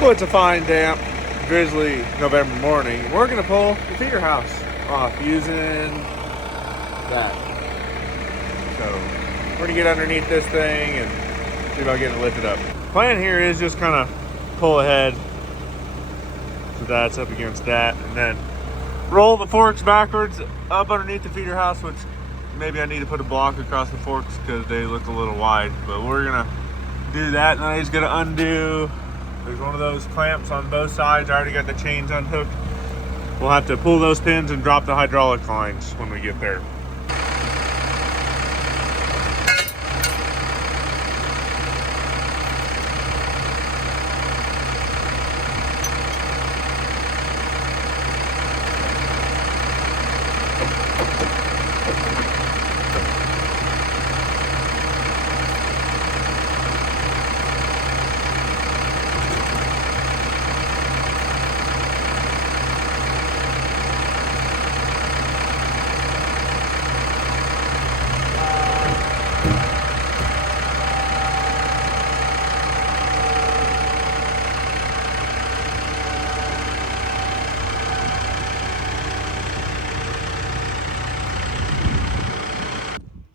Well, it's a fine, damp, drizzly November morning. We're going to pull the feeder house off using that. So we're going to get underneath this thing and see about getting it lifted up. Plan here is just kind of pull ahead so that's up against that, and then roll the forks backwards up underneath the feeder house, which maybe I need to put a block across the forks because they look a little wide, but we're going to do that. And then I just got to undo. There's one of those clamps on both sides. I already got the chains unhooked. We'll have to pull those pins and drop the hydraulic lines when we get there.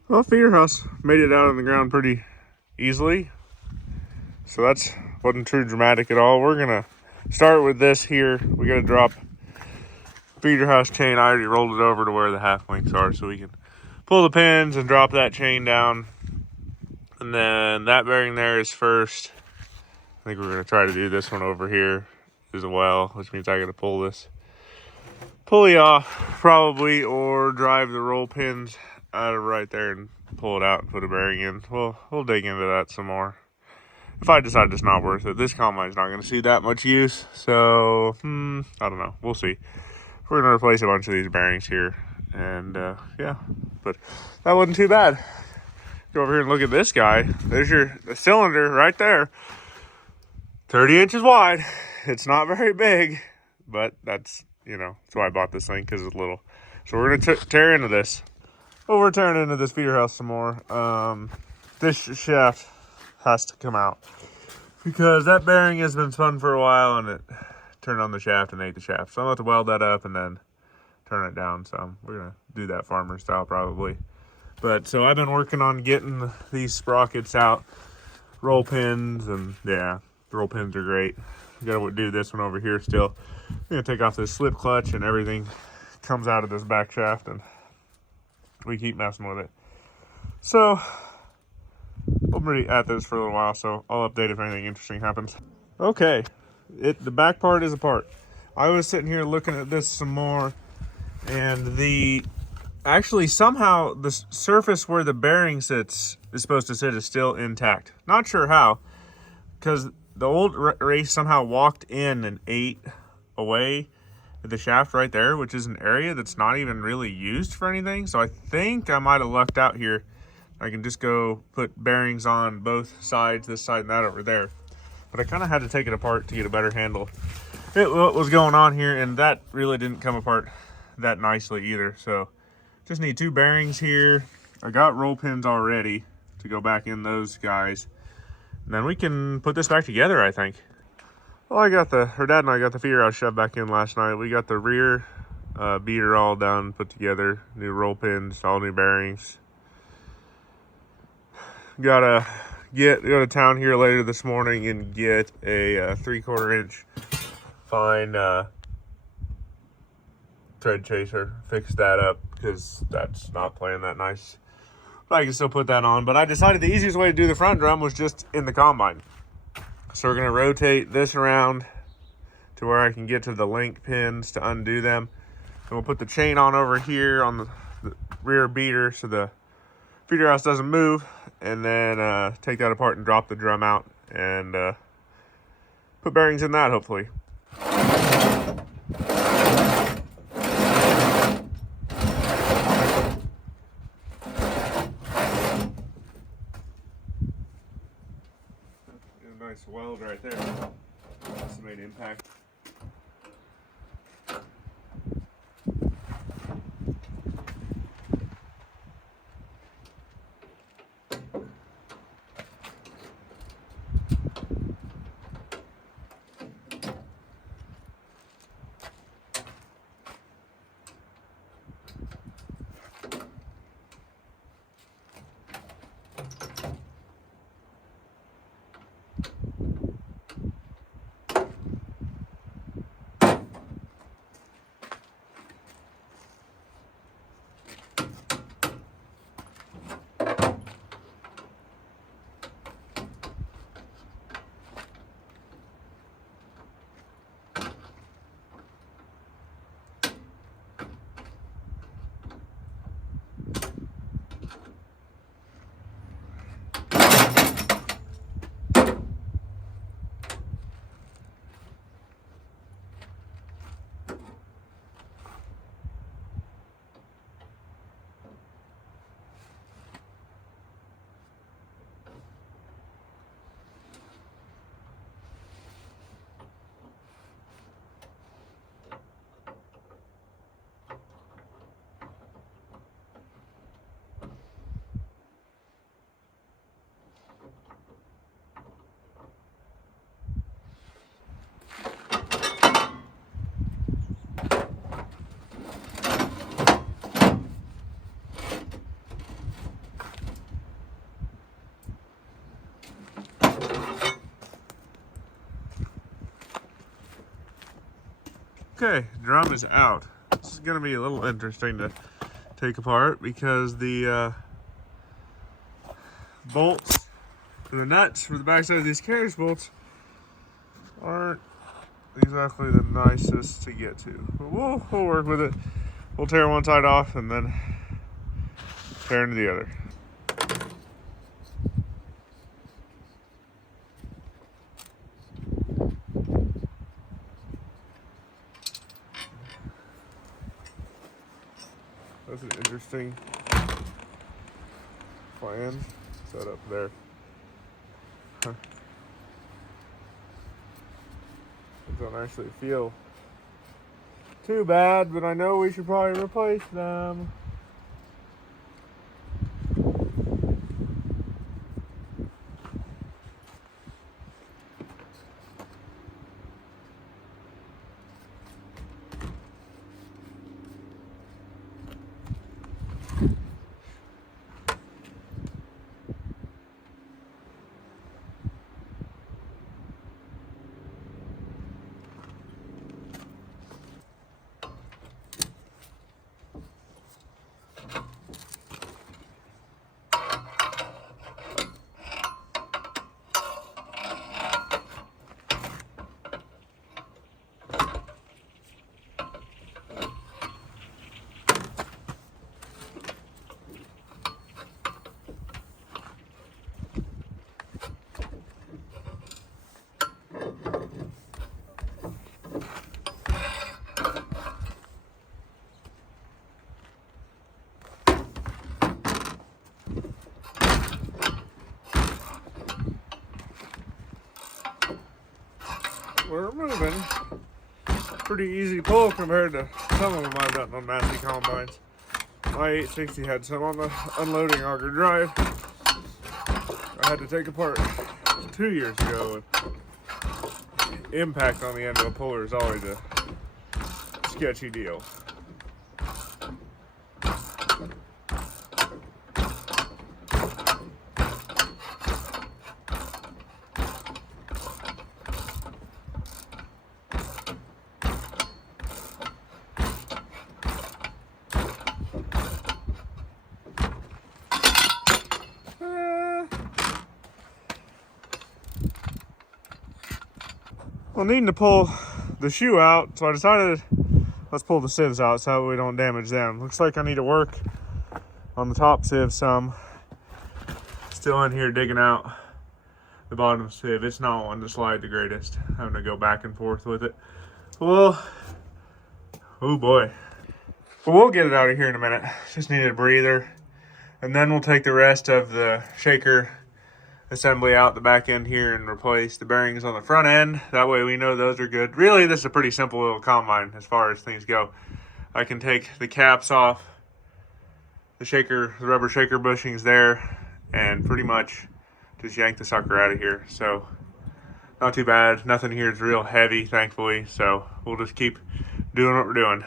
Well, feeder house made it out on the ground pretty easily, so that's wasn't too dramatic at all. We're gonna start with this here. We gotta drop feeder house chain. I already rolled it over to where the half links are, so we can pull the pins and drop that chain down. And then that bearing there is first. I think we're gonna try to do this one over here as well, which means I gotta pull this pulley off probably, or drive the roll pins out of right there and pull it out and put a bearing in. We'll dig into that some more. If I decide it's not worth it, this combine's not going to see that much use, so I don't know. We'll see. We're going to replace a bunch of these bearings here, and yeah, but that wasn't too bad. Go over here and look at this guy. There's the cylinder right there, 30 inches wide. It's not very big, but that's why I bought this thing, because it's little. So we're going to tear into this. Well, we're tearing into this feeder house some more. This shaft has to come out because that bearing has been spun for a while and it turned on the shaft and ate the shaft. So I'm going to have to weld that up and then turn it down. So we're going to do that farmer style probably. But so I've been working on getting these sprockets out, roll pins, and yeah, the roll pins are great. We got to do this one over here still. I'm going to take off this slip clutch and everything comes out of this back shaft, and we keep messing with it. So we'll be at this for a little while, so I'll update if anything interesting happens. Okay, the back part is apart. I was sitting here looking at this some more, and actually somehow the surface where the bearing is supposed to sit is still intact. Not sure how, because the old race somehow walked in and ate away the shaft right there, which is an area that's not even really used for anything. So I think I might have lucked out here. I can just go put bearings on both sides, this side and that over there. But I kind of had to take it apart to get a better handle at what was going on here, and that really didn't come apart that nicely either. So just need 2 bearings here. I got roll pins already to go back in those guys, and then we can put this back together, I think. Well, her dad and I got the feeder house shoved back in last night. We got the rear beater all done, put together, new roll pins, all new bearings. Gotta go to town here later this morning and get a 3/4 inch fine thread chaser. Fix that up because that's not playing that nice. But I can still put that on. But I decided the easiest way to do the front drum was just in the combine. So we're going to rotate this around to where I can get to the link pins to undo them. And we'll put the chain on over here on the rear beater so the feeder house doesn't move. And then take that apart and drop the drum out and put bearings in that, hopefully. Nice weld right there. Estimated impact. Okay, drum is out. This is gonna be a little interesting to take apart because the bolts for the nuts for the backside of these carriage bolts aren't exactly the nicest to get to. But we'll work with it. We'll tear one side off and then tear into the other. That's an interesting plan set up there. Huh. It don't actually feel too bad, but I know we should probably replace them. We're moving. Pretty easy pull compared to some of them I've done on Massey combines. My 860 had some on the unloading auger drive. I had to take apart 2 years ago. And impact on the end of a puller is always a sketchy deal. Well, needing to pull the shoe out, so I decided let's pull the sieves out so we don't damage them. Looks like I need to work on the top sieve some. Still in here digging out the bottom sieve. It's not one to slide the greatest. Having to go back and forth with it. Well, oh boy. Well, we'll get it out of here in a minute. Just needed a breather. And then we'll take the rest of the shaker assembly out the back end here and replace the bearings on the front end. That way we know those are good. Really, this is a pretty simple little combine as far as things go. I can take the caps off the rubber shaker bushings there, and pretty much just yank the sucker out of here. So not too bad. Nothing here is real heavy, thankfully. So we'll just keep doing what we're doing.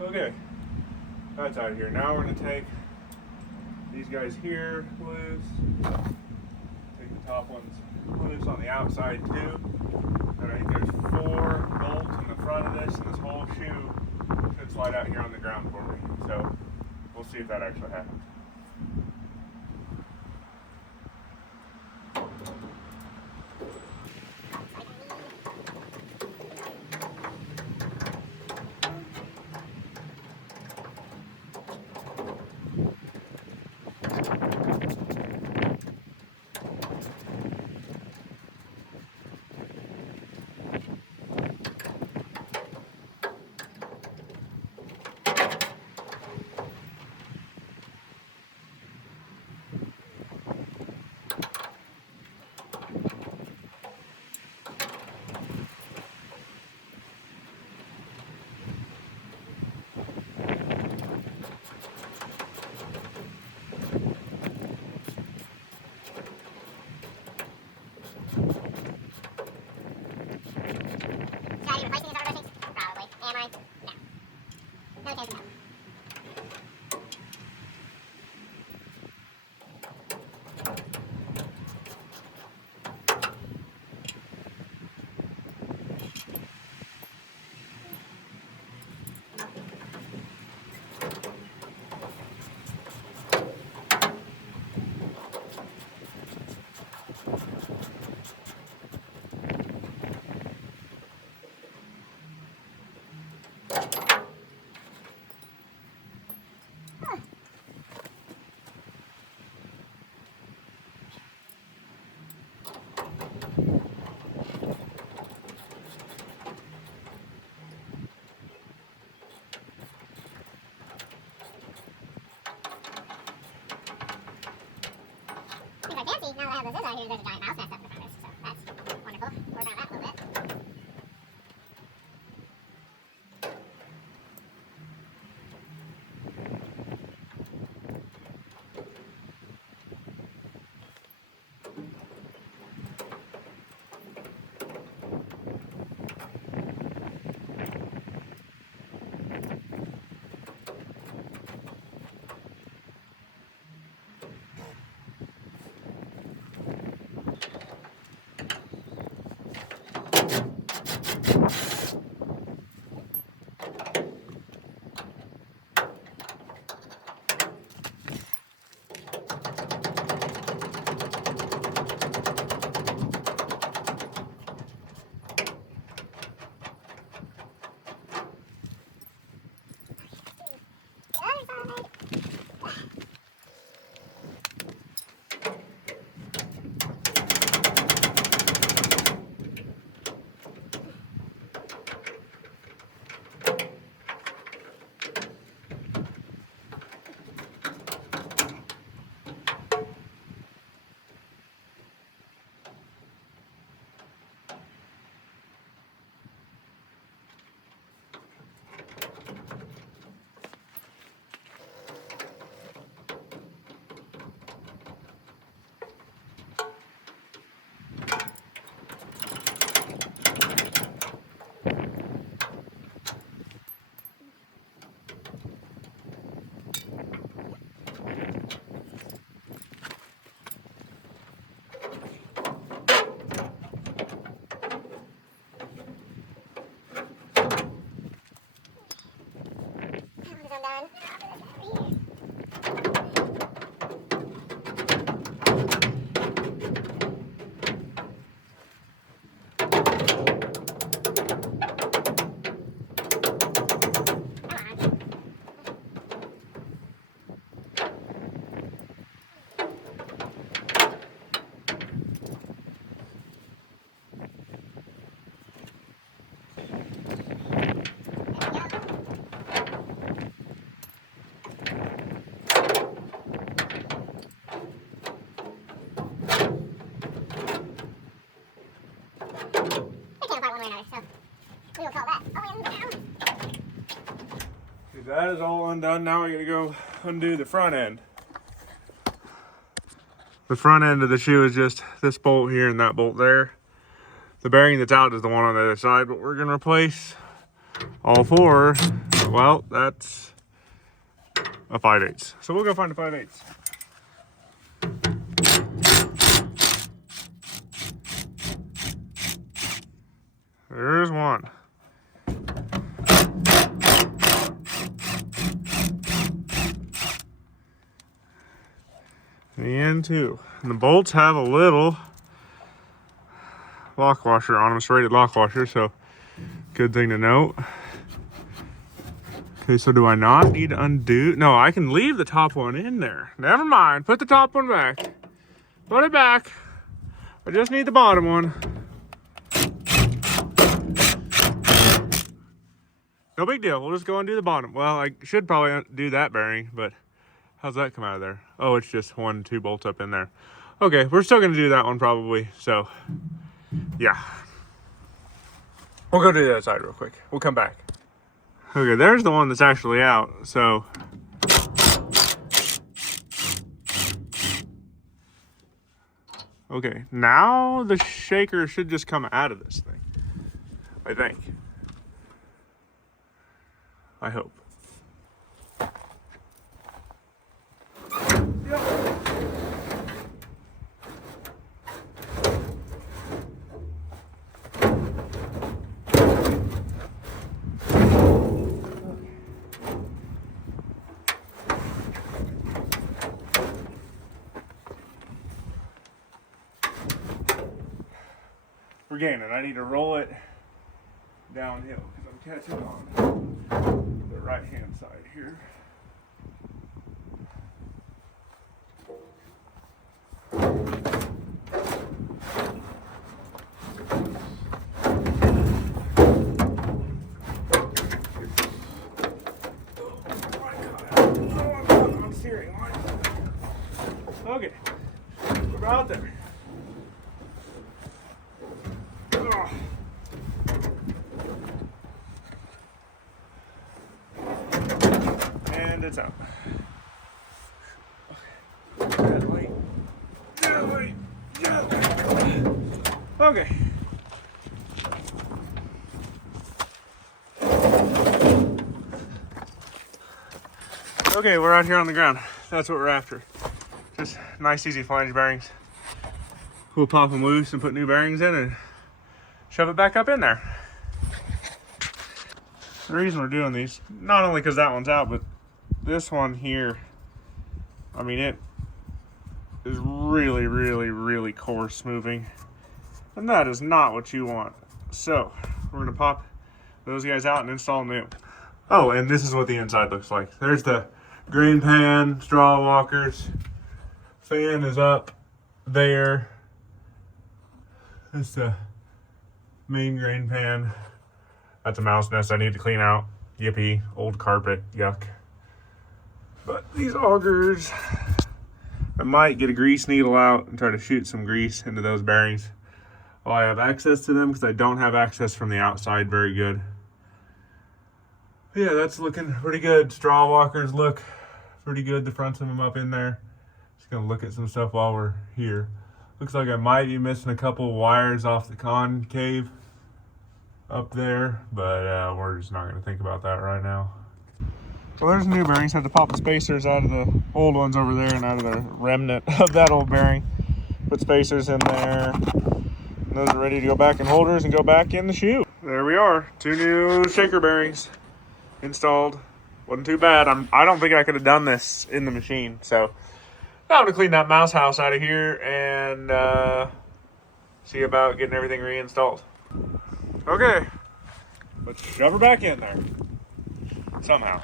Okay, that's out of here. Now we're going to take these guys here loose, take the top ones loose on the outside too. And I think there's 4 bolts in the front of this, and this whole shoe should slide out here on the ground for me. So we'll see if that actually happens. Fancy, now that I have the scissors out here, there's a giant mouse nest up in front of us, so that's wonderful. Working on that a little bit. That is all undone. Now we gotta go undo the front end. The front end of the shoe is just this bolt here and that bolt there. The bearing that's out is the one on the other side, but we're gonna replace all four. Well, that's a 5/8. So we'll go find a 5/8. There's one. And two. And the bolts have a little lock washer on them, serrated lock washer, so good thing to note. Okay, so do I not need to undo? No, I can leave the top one in there. Never mind, put the top one back. Put it back. I just need the bottom one. No big deal, we'll just go undo the bottom. Well, I should probably undo that bearing, but how's that come out of there? Oh, it's just 1, 2 bolts up in there. Okay, we're still gonna do that one probably, so yeah. We'll go to the other side real quick. We'll come back. Okay, there's the one that's actually out, so. Okay, now the shaker should just come out of this thing, I think. I hope. we're gaining. I need to roll it downhill because I'm catching on the right hand side here. Okay, we're about there. Oh. And it's out. That way. That way. Okay. Okay, we're out here on the ground. That's what we're after. Just nice, easy flange bearings. We'll pop them loose and put new bearings in and shove it back up in there. The reason we're doing these, not only because that one's out, but this one here, I mean, it is really, really, really coarse moving. And that is not what you want. So, we're gonna pop those guys out and install new. Oh, and this is what the inside looks like. There's the grain pan, straw walkers. Fan is up there. That's the main grain pan. That's a mouse nest I need to clean out. Yippee, old carpet, yuck. But these augers, I might get a grease needle out and try to shoot some grease into those bearings while I have access to them, because I don't have access from the outside very good. Yeah, that's looking pretty good. Straw walkers look pretty good. The fronts of them up in there. Just gonna look at some stuff while we're here. Looks like I might be missing a couple wires off the concave up there, but we're just not gonna think about that right now. Well, there's new bearings. Had to pop the spacers out of the old ones over there and out of the remnant of that old bearing. Put spacers in there. And those are ready to go back in holders and go back in the shoe. There we are. 2 new shaker bearings installed. Wasn't too bad. I don't think I could have done this in the machine. So now I'm gonna clean that mouse house out of here and see about getting everything reinstalled. Okay, let's shove her back in there somehow.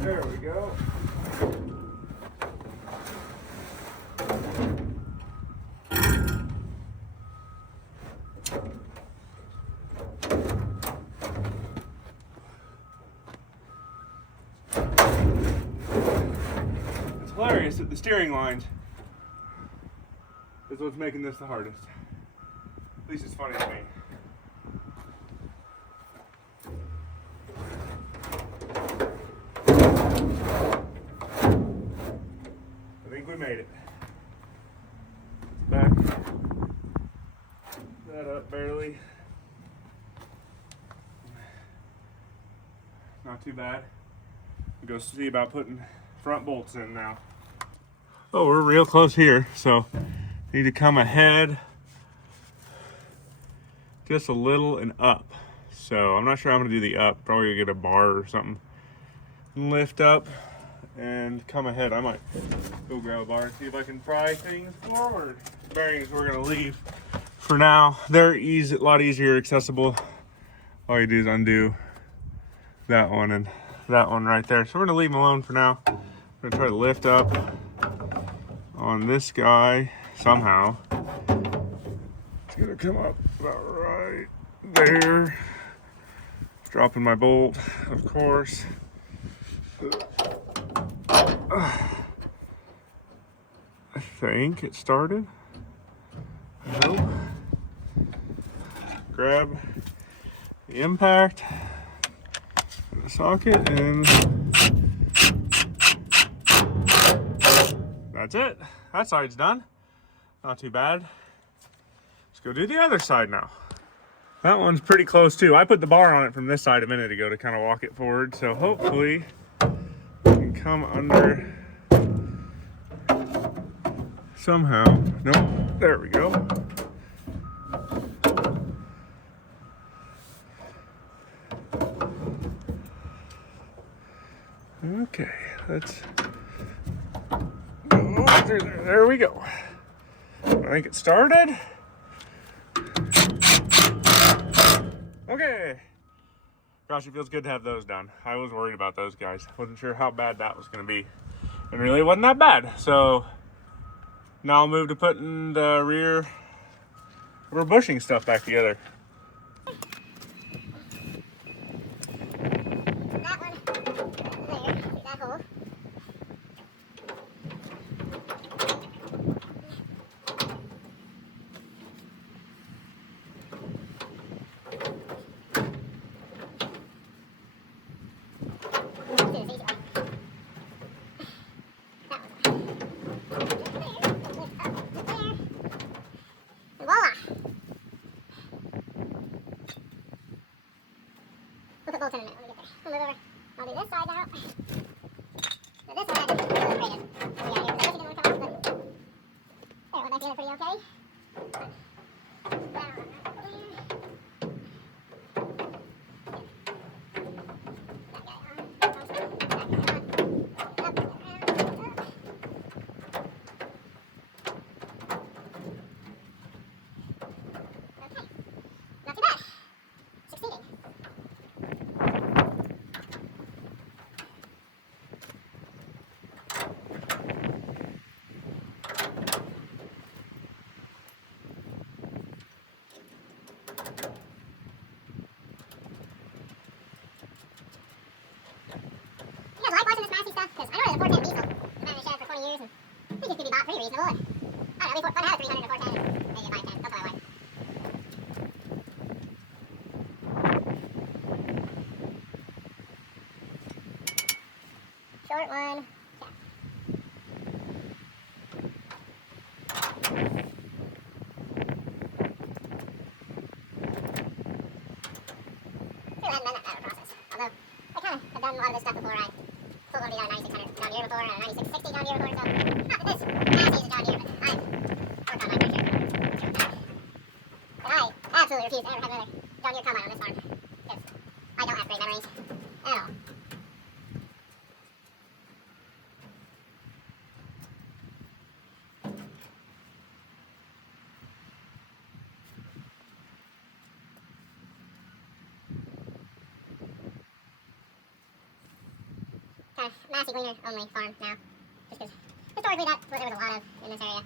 There we go. It's hilarious that the steering lines is what's making this the hardest. At least it's funny to me. I think we made it. Back that up barely. Not too bad. We'll go see about putting front bolts in now. Oh, we're real close here, so need to come ahead just a little and up. So I'm not sure I'm gonna do the up, probably gonna get a bar or something. Lift up and come ahead. I might go grab a bar and see if I can pry things forward. Bearings we're gonna leave for now. They're a lot easier accessible. All you do is undo that one and that one right there. So we're gonna leave him alone for now. I'm gonna try to lift up on this guy somehow. It's gonna come up about right there. Dropping my bolt, of course. I think it started. I hope. Grab the impact in the socket, and that's it. That side's done. Not too bad. Let's go do the other side now. That one's pretty close too. I put the bar on it from this side a minute ago to kind of walk it forward, so hopefully we can come under somehow. Nope, there we go. Okay, let's go through there. There we go. I think it started. Okay. Gosh, it feels good to have those done. I was worried about those guys. Wasn't sure how bad that was going to be. And really, it wasn't that bad. So now I'll move to putting the rear bushing stuff back together. That one there, that hole. We'll put bolts in a minute when we get there. We'll move over. I'll do this side now. Now this side, it's a little creative. We got here, but didn't want to come off, but there, went back together pretty okay. Down right there. That guy on. That guy on. Up, around, up. Okay. Not too bad. Succeeding. You guys like watching this Massey stuff? Because I know there's a 410 diesel. I've been in the shed for 20 years, and I think it could be bought pretty reasonable. And I don't know, fun to have a 300 or 410, maybe a 510. That's what I like. Short one. Really hadn't done that battle process. Although I kind of have done a lot of this stuff before. I told one of these on a 9600 John Deere before, and a 9660 John Deere before. So not that this Massey is a John Deere, but I've worked on my picture. But I absolutely refuse to ever have another John Deere combine on this farm because I don't have great memories at all. Kind of Massey gleaner only farm now, just because historically that's what there was a lot of in this area.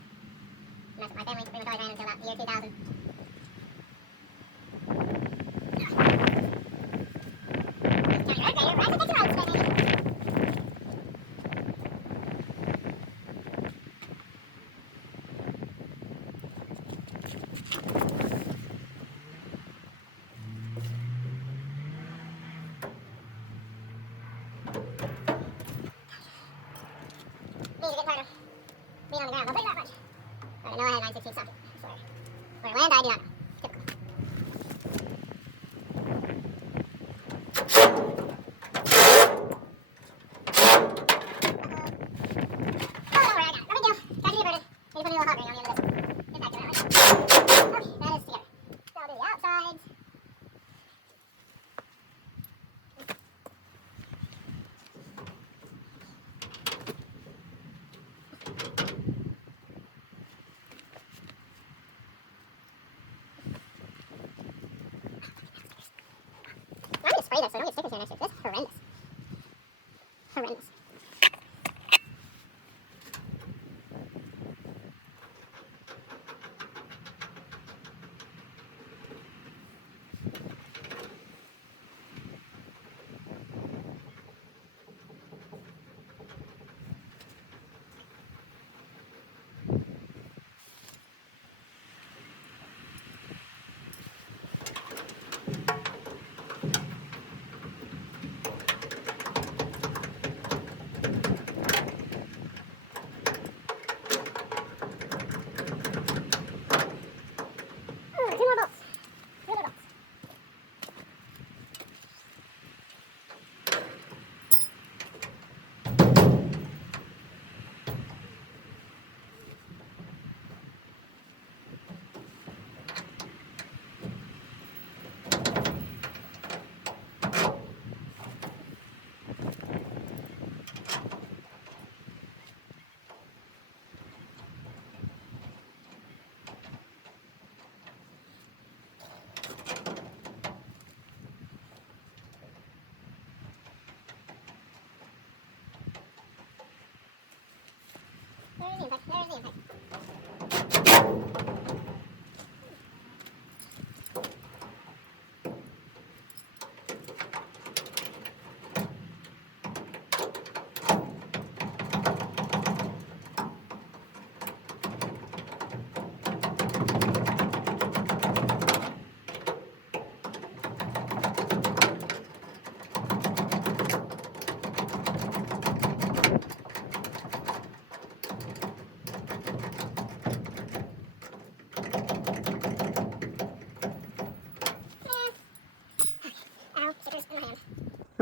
And that's what my family pretty much always ran until about the year 2000. Turn your road grader, right? Take your roads, baby. These are getting tired of being on the ground. I'll put it that much. I didn't know I had a 916 socket. I swear. Where to land, I do not know. Typical. Oh, don't worry, I got it. No big deal. Tried to divert it. Maybe put a little hot ring on the end of this. Get back to that right. Okay, that is together. So I'll do the outsides.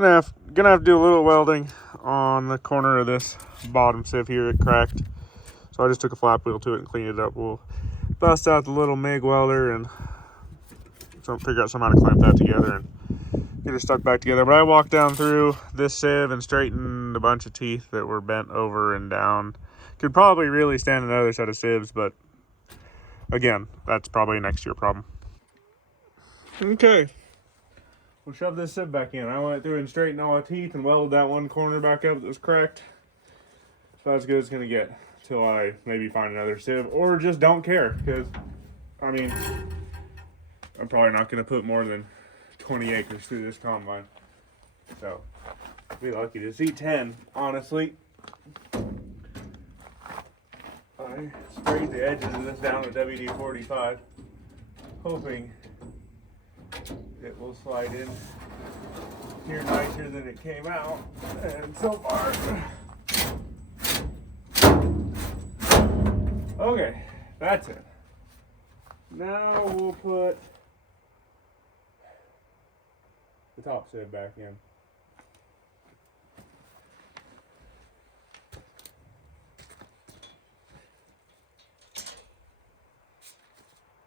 Gonna have to do a little welding on the corner of this bottom sieve here. It cracked, so I just took a flap wheel to it and cleaned it up. We'll bust out the little MIG welder and figure out somehow to clamp that together and get it stuck back together. But I walked down through this sieve and straightened a bunch of teeth that were bent over and down. Could probably really stand another set of sieves, but again, that's probably a next year problem. Okay, we'll shove this sieve back in. I went through and straightened all the teeth and welded that one corner back up that was cracked. So that's as good as it's gonna get till I maybe find another sieve, or just don't care, because I mean, I'm probably not gonna put more than 20 acres through this combine. So I'll be lucky to see 10, honestly. I sprayed the edges of this down with WD-45, hoping it will slide in here nicer than it came out, and so far. Okay, that's it. Now we'll put the top sieve back in.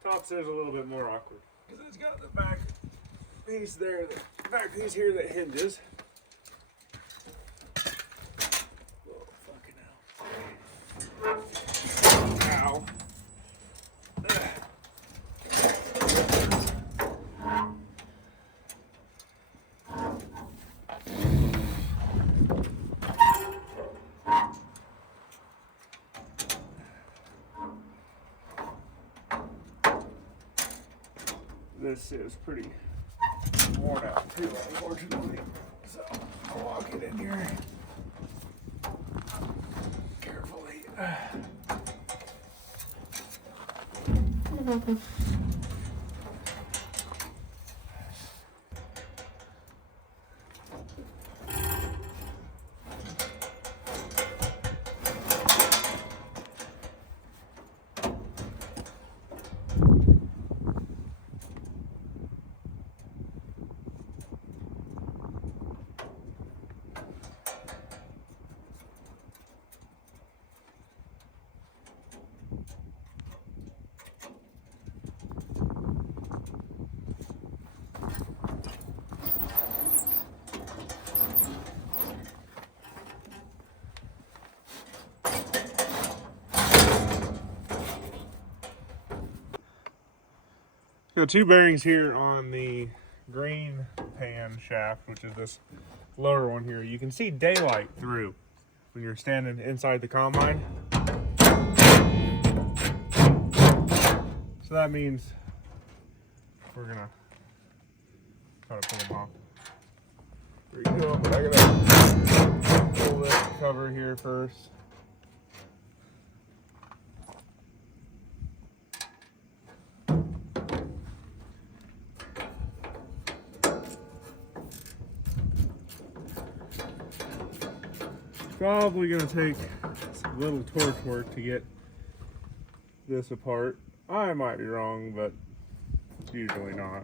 Top sieve is a little bit more awkward because it's got the back piece there, the back piece here that hinges. Oh, fucking hell. Ow. This is pretty worn out too, unfortunately. So I'll walk it in here carefully. Got two bearings here on the green pan shaft, which is this lower one here. You can see daylight through when you're standing inside the combine. So that means we're gonna try to pull them off. There you go, but I gotta pull this cover here first. Probably gonna take some little torch work to get this apart. I might be wrong, but it's usually not.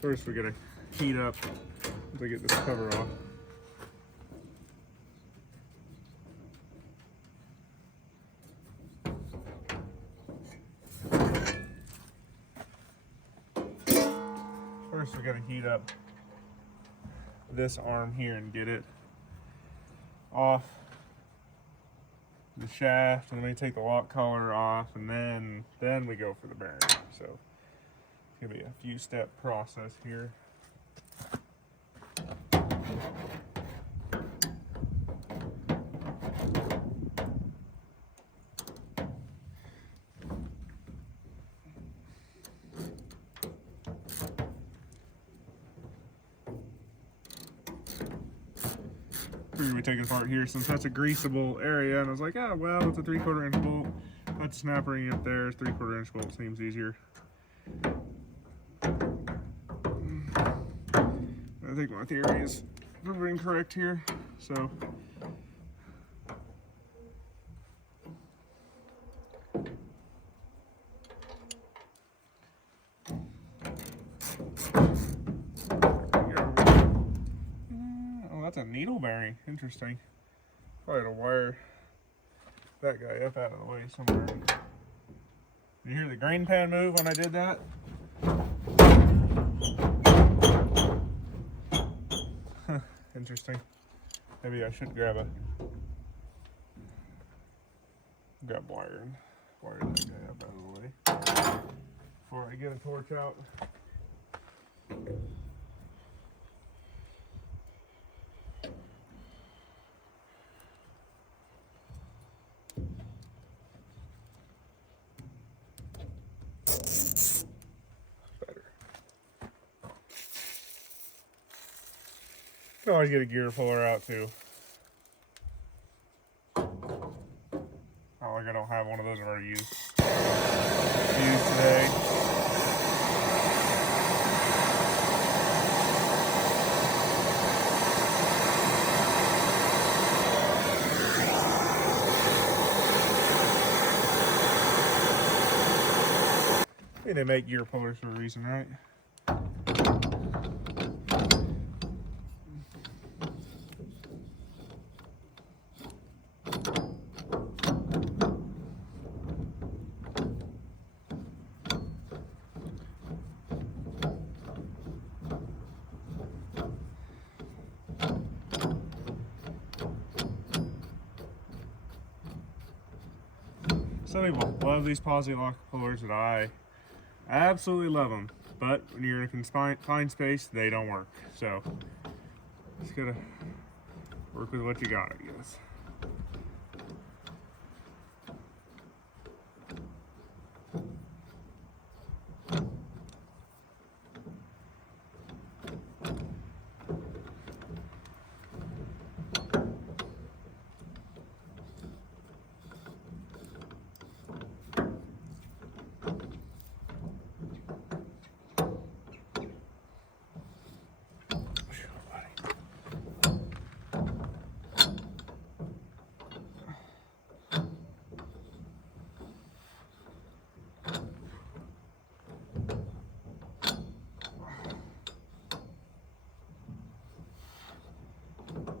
First we gotta heat up to get this cover off. First we gotta heat up this arm here and get it off the shaft, and then we take the lock collar off, and then we go for the bearing. So it's gonna be a few step process here. We take it apart here since that's a greasable area, and I was like, oh well, it's a 3/4 inch bolt. That's snappering up there. 3/4 inch bolt seems easier. I think my theory is proving correct here. So that's a needle bearing. Interesting. Probably to wire that guy up out of the way somewhere. Did you hear the grain pan move when I did that? Interesting. Maybe I should grab wire and wire that guy up out of the way before I get a torch out. Better. You can always get a gear puller out too. Oh, like I don't have one of those I've already used today. I mean, they make gear pullers for a reason, right? Some people love these posi lock pullers, and I absolutely love them. But when you're in a confined space, they don't work. So just gotta work with what you got, I guess.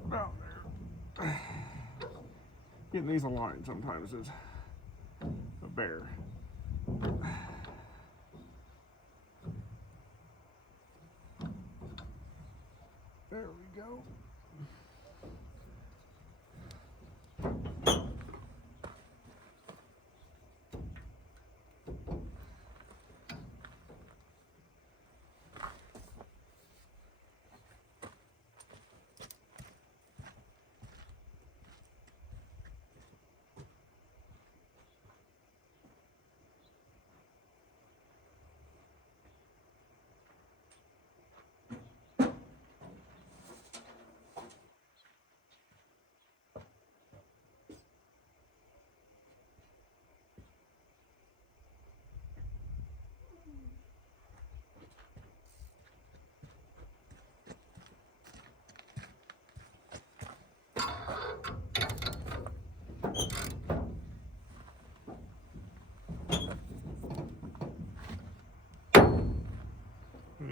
About there. Getting these aligned sometimes is a bear. There we go.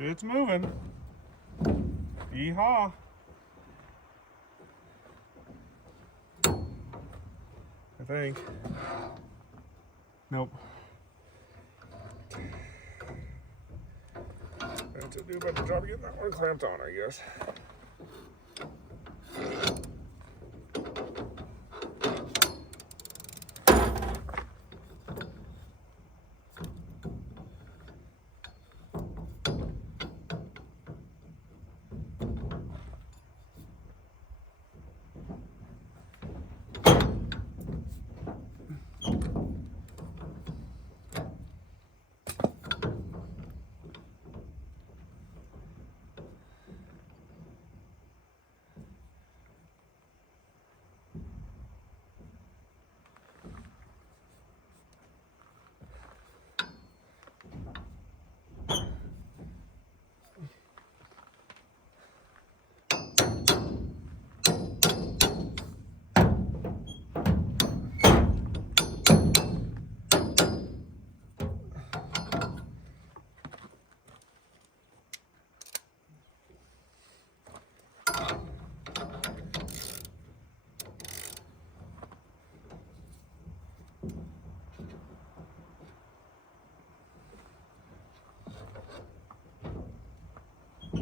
It's moving. Yeehaw. I think. Nope. That's a do about the job of getting that one clamped on, I guess.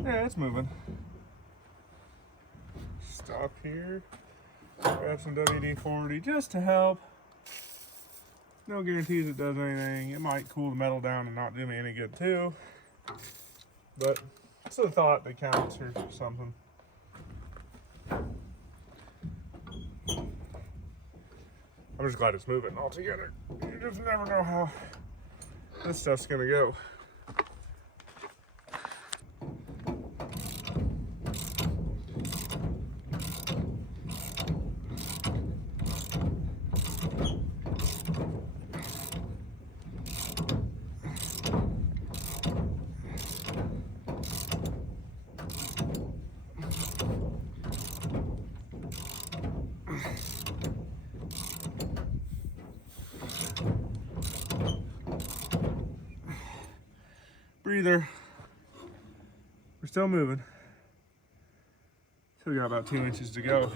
Yeah, it's moving. Stop here. Grab some WD-40 just to help. No guarantees it does anything. It might cool the metal down and not do me any good too. But it's a thought that counts or something. I'm just glad it's moving altogether. You just never know how this stuff's gonna go. Breather. We're still moving. Still got about 2 inches to go.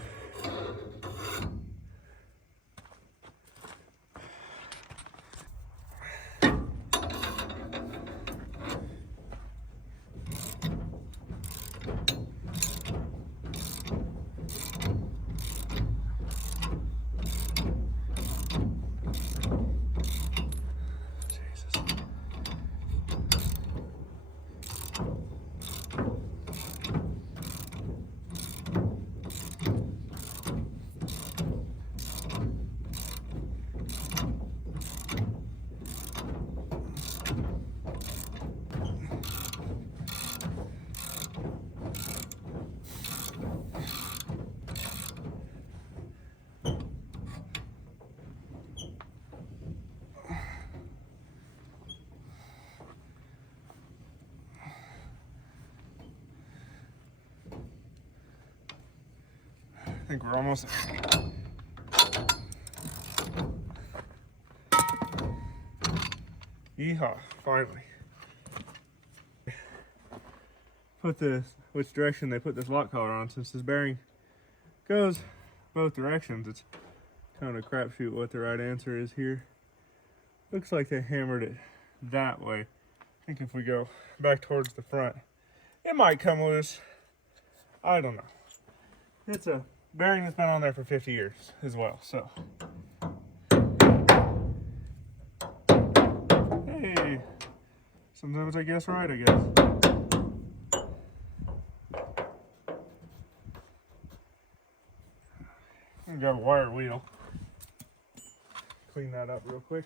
I think we're almost there. Yeehaw, finally. Put this, which direction they put this lock collar on, since this bearing goes both directions. It's kind of a crapshoot what the right answer is here. Looks like they hammered it that way. I think if we go back towards the front, it might come loose. I don't know. It's a bearing that's been on there for 50 years as well, so. Hey, sometimes I guess right, I guess. I'm gonna grab a wire wheel. Clean that up real quick.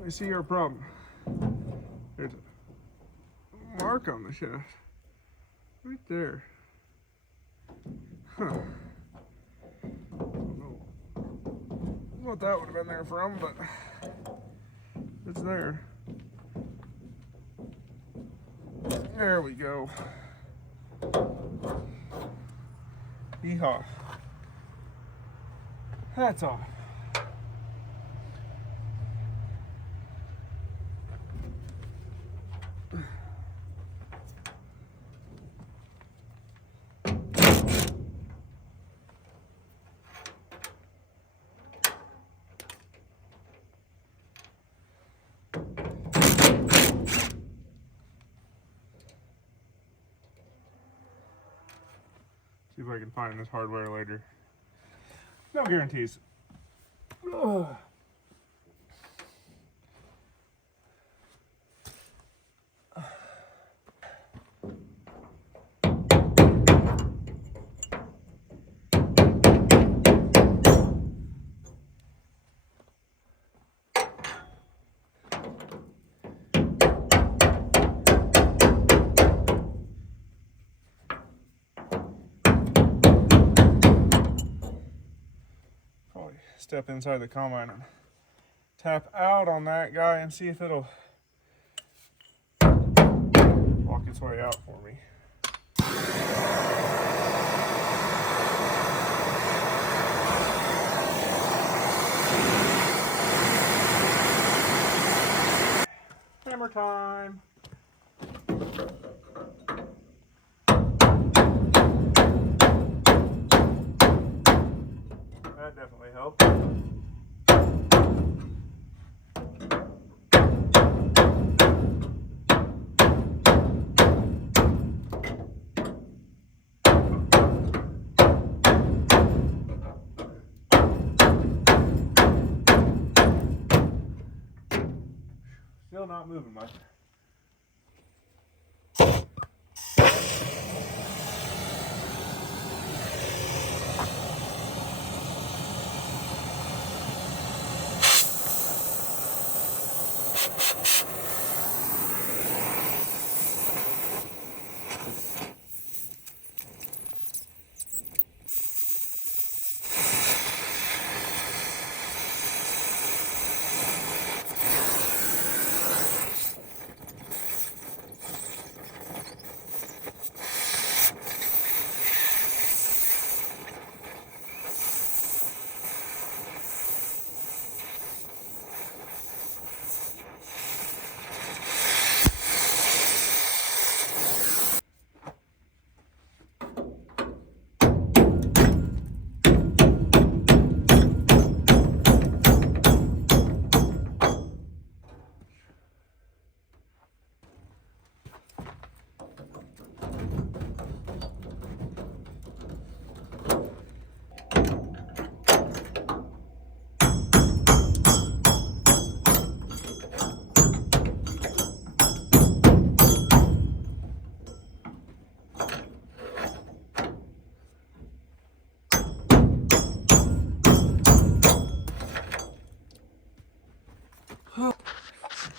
I see our problem. There's a mark on the shaft. Right there. Huh. Don't know what that would have been there from, but it's there. There we go. Yeehaw. That's off. See if I can find this hardware later. No guarantees. Ugh. Step inside the combine and tap out on that guy and see if it'll walk its way out for me. Hammer time. That definitely helped. Still not moving much.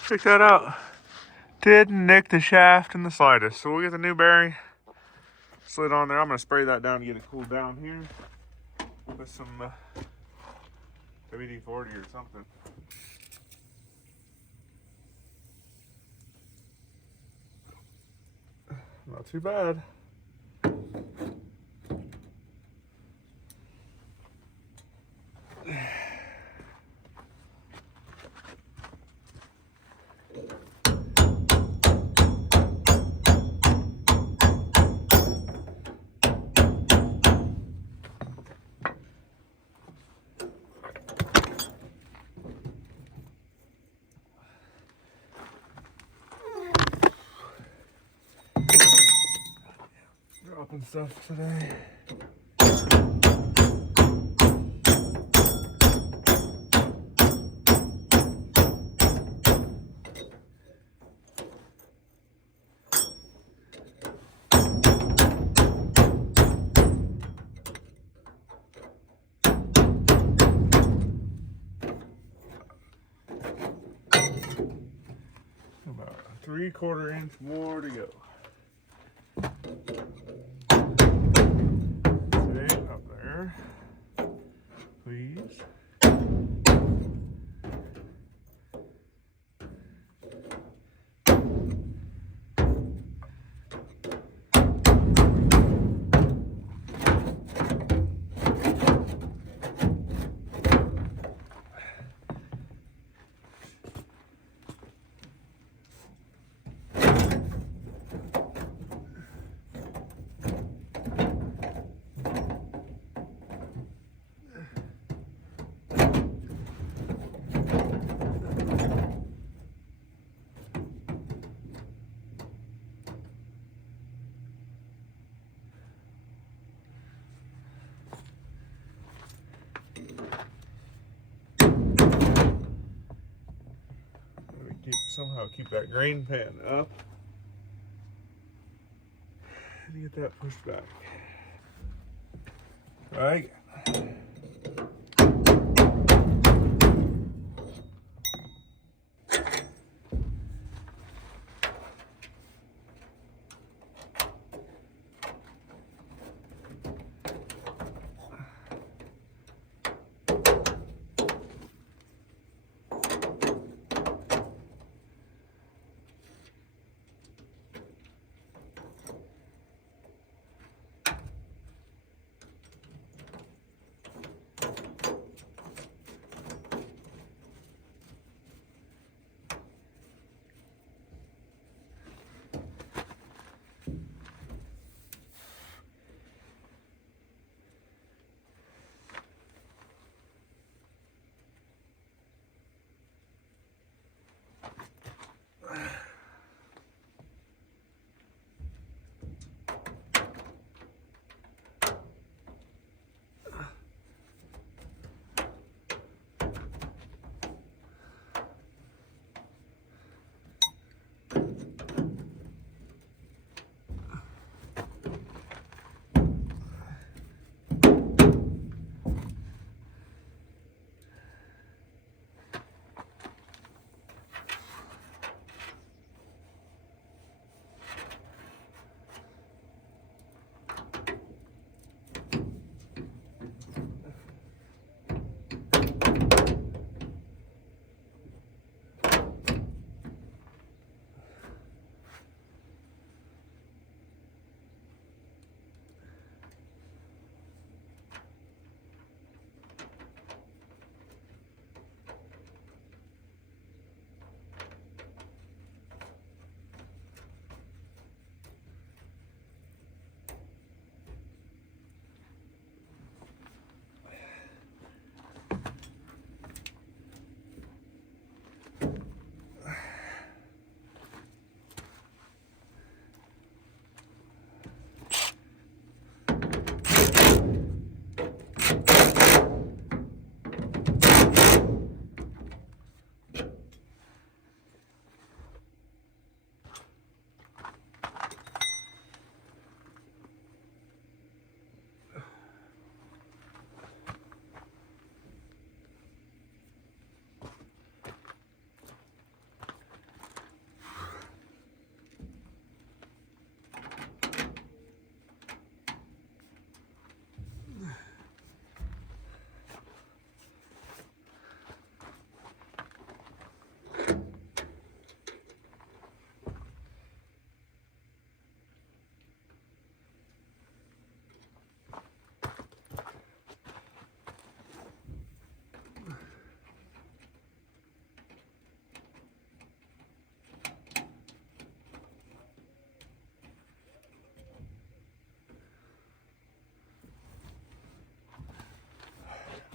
Check that out. Didn't nick the shaft in the slightest. So we'll get the new bearing slid on there. I'm gonna spray that down and get it cooled down here with some WD-40 or something. Not too bad. Dropping stuff today. About 3/4 inch more to go. Stay up there, please. Somehow keep that grain pan up and get that pushed back. Right.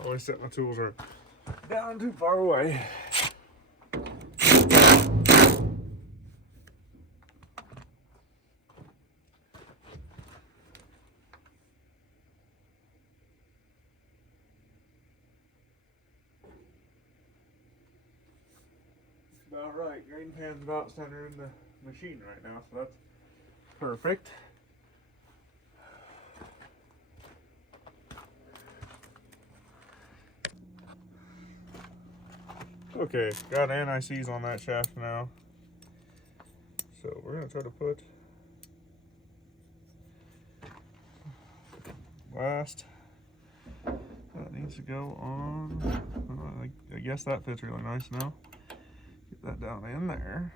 Always set my tools are down too far away. About right. Grain pan's about center in the machine right now, so that's perfect. Okay, got anti-seize on that shaft now. So we're gonna try to put last. That needs to go on. I guess that fits really nice now. Get that down in there.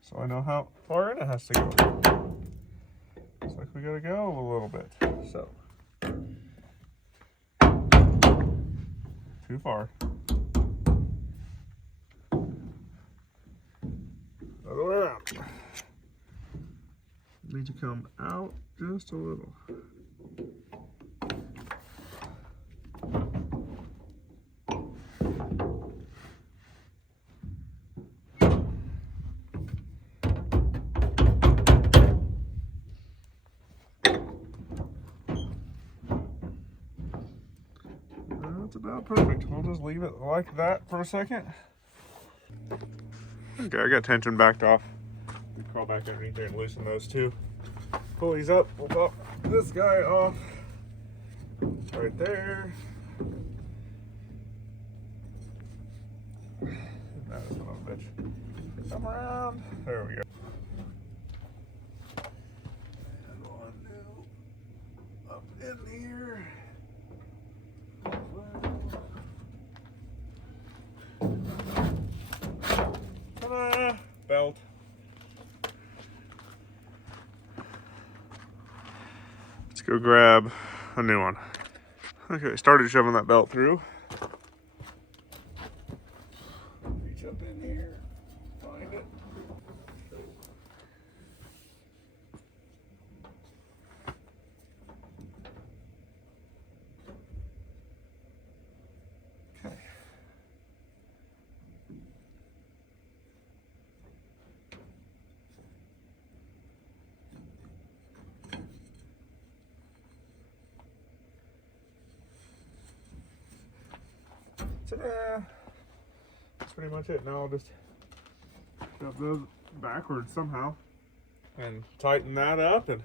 So I know how far in it has to go. Looks like we gotta go a little bit. So too far. Other way around. Need to come out just a little. That's about perfect. We'll just leave it like that for a second. Okay, I got tension backed off. Crawl back underneath there and loosen those two pulleys up. We'll pop this guy off right there. That is one bitch. Come around. There we go. And one new up in here. Ta-da! Belt. Let's go grab a new one. Okay, started shoving that belt through. Reach up in here, find it. Okay. Ta-da! That's pretty much it. Now I'll just shove those backwards somehow and tighten that up, and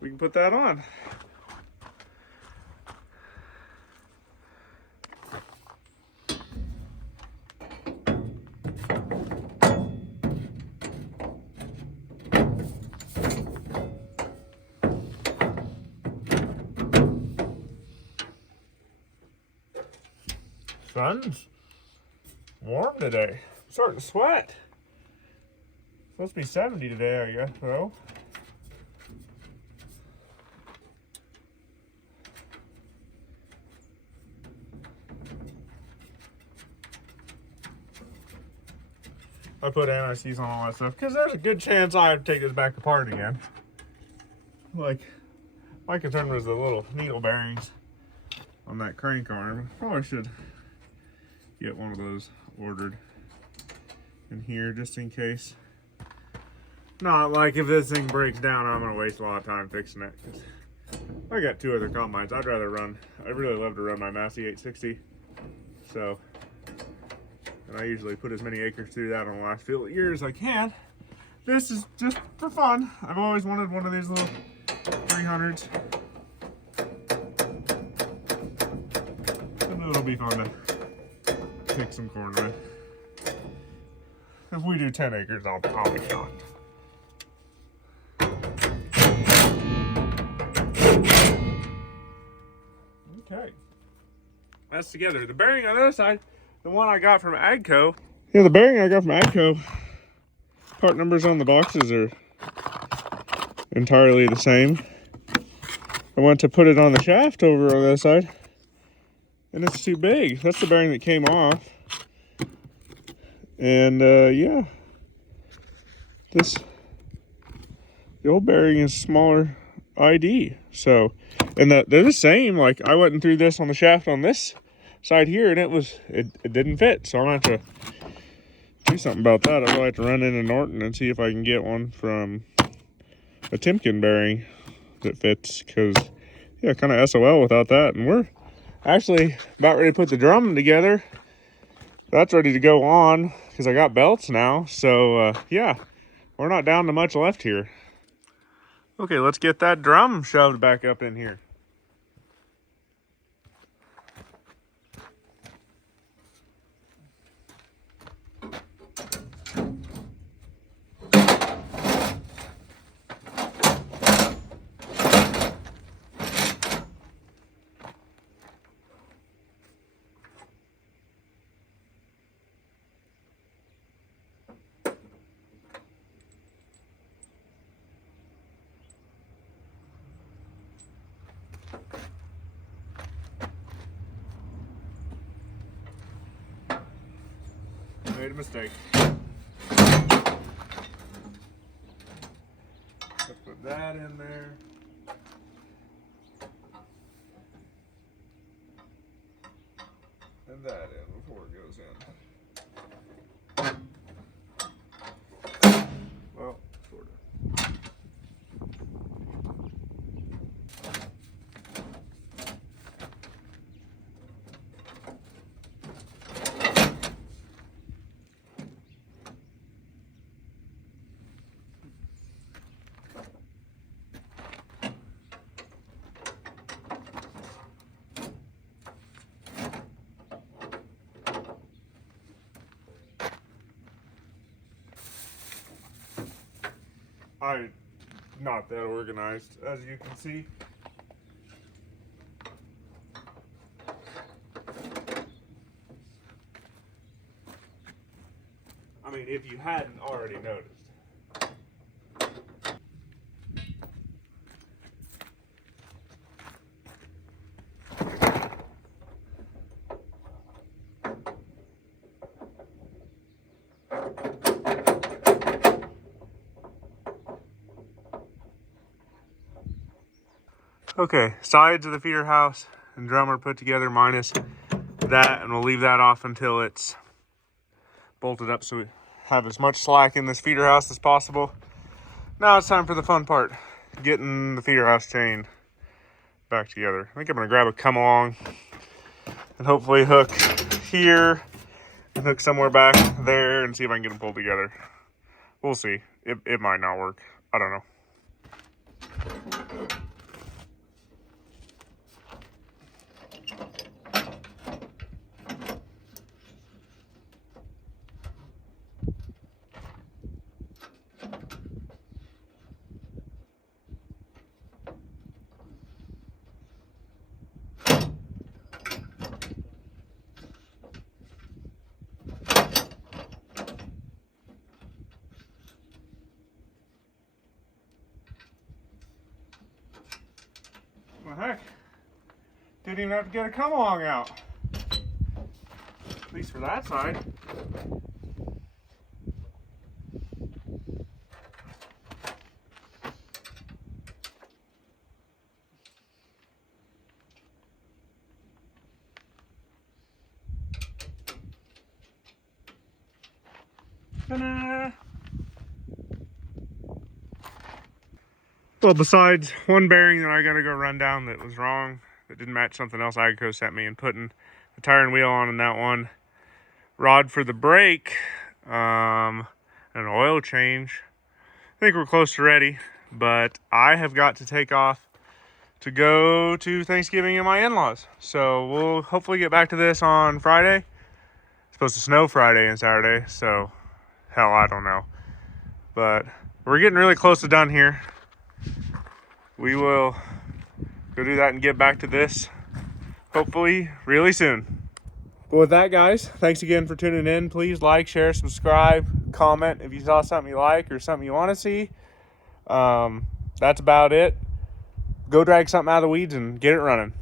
we can put that on. Sun's warm today. I'm starting to sweat. Supposed to be 70 today, I guess, though. I put anti-seize on all that stuff because there's a good chance I take this back apart again. Like, my concern was the little needle bearings on that crank arm. Probably should get one of those ordered in here just in case. Not like if this thing breaks down, I'm gonna waste a lot of time fixing it. I got two other combines. I'd really love to run my Massey 860. So, and I usually put as many acres through that on the last field year as I can. This is just for fun. I've always wanted one of these little 300s. And it'll be fun to pick some corn with. If we do 10 acres, I'll be shocked. Okay. That's together. The bearing on the other side, the one I got from Agco. Yeah, the bearing I got from Agco, part numbers on the boxes are entirely the same. I went to put it on the shaft over on the other side, and it's too big. That's the bearing that came off. And yeah, the old bearing is smaller ID. So, and they're the same. Like, I went through this on the shaft on this side here, and it didn't fit. So I'm gonna have to do something about that. I'll have to run into Norton and see if I can get one from a Timken bearing that fits, because yeah, kind of SOL without that. And we're actually about ready to put the drum together. That's ready to go on because I got belts now. So yeah, we're not down to much left here. Okay, let's get that drum shoved back up in here. Made a mistake. Let's put that in there. And that in before it goes in. Well, sort of. I'm not that organized, as you can see. I mean, if you hadn't already noticed. Okay, sides of the feeder house and drum are put together minus that, and we'll leave that off until it's bolted up so we have as much slack in this feeder house as possible. Now it's time for the fun part, getting the feeder house chain back together. I think I'm gonna grab a come along and hopefully hook here and hook somewhere back there and see if I can get them pulled together. We'll see. It might not work. I don't know. Well, heck, didn't even have to get a come along out. At least for that side. Ta-da! Well, besides one bearing that I gotta go run down that was wrong, that didn't match something else Agco sent me, and putting the tire and wheel on in that one, rod for the brake, an oil change. I think we're close to ready, but I have got to take off to go to Thanksgiving and my in-laws. So we'll hopefully get back to this on Friday. It's supposed to snow Friday and Saturday, so hell, I don't know. But we're getting really close to done here. We will go do that and get back to this hopefully really soon. But with that, guys, thanks again for tuning in. Please like, share, subscribe, comment if you saw something you like or something you want to see. That's about it. Go drag something out of the weeds and get it running.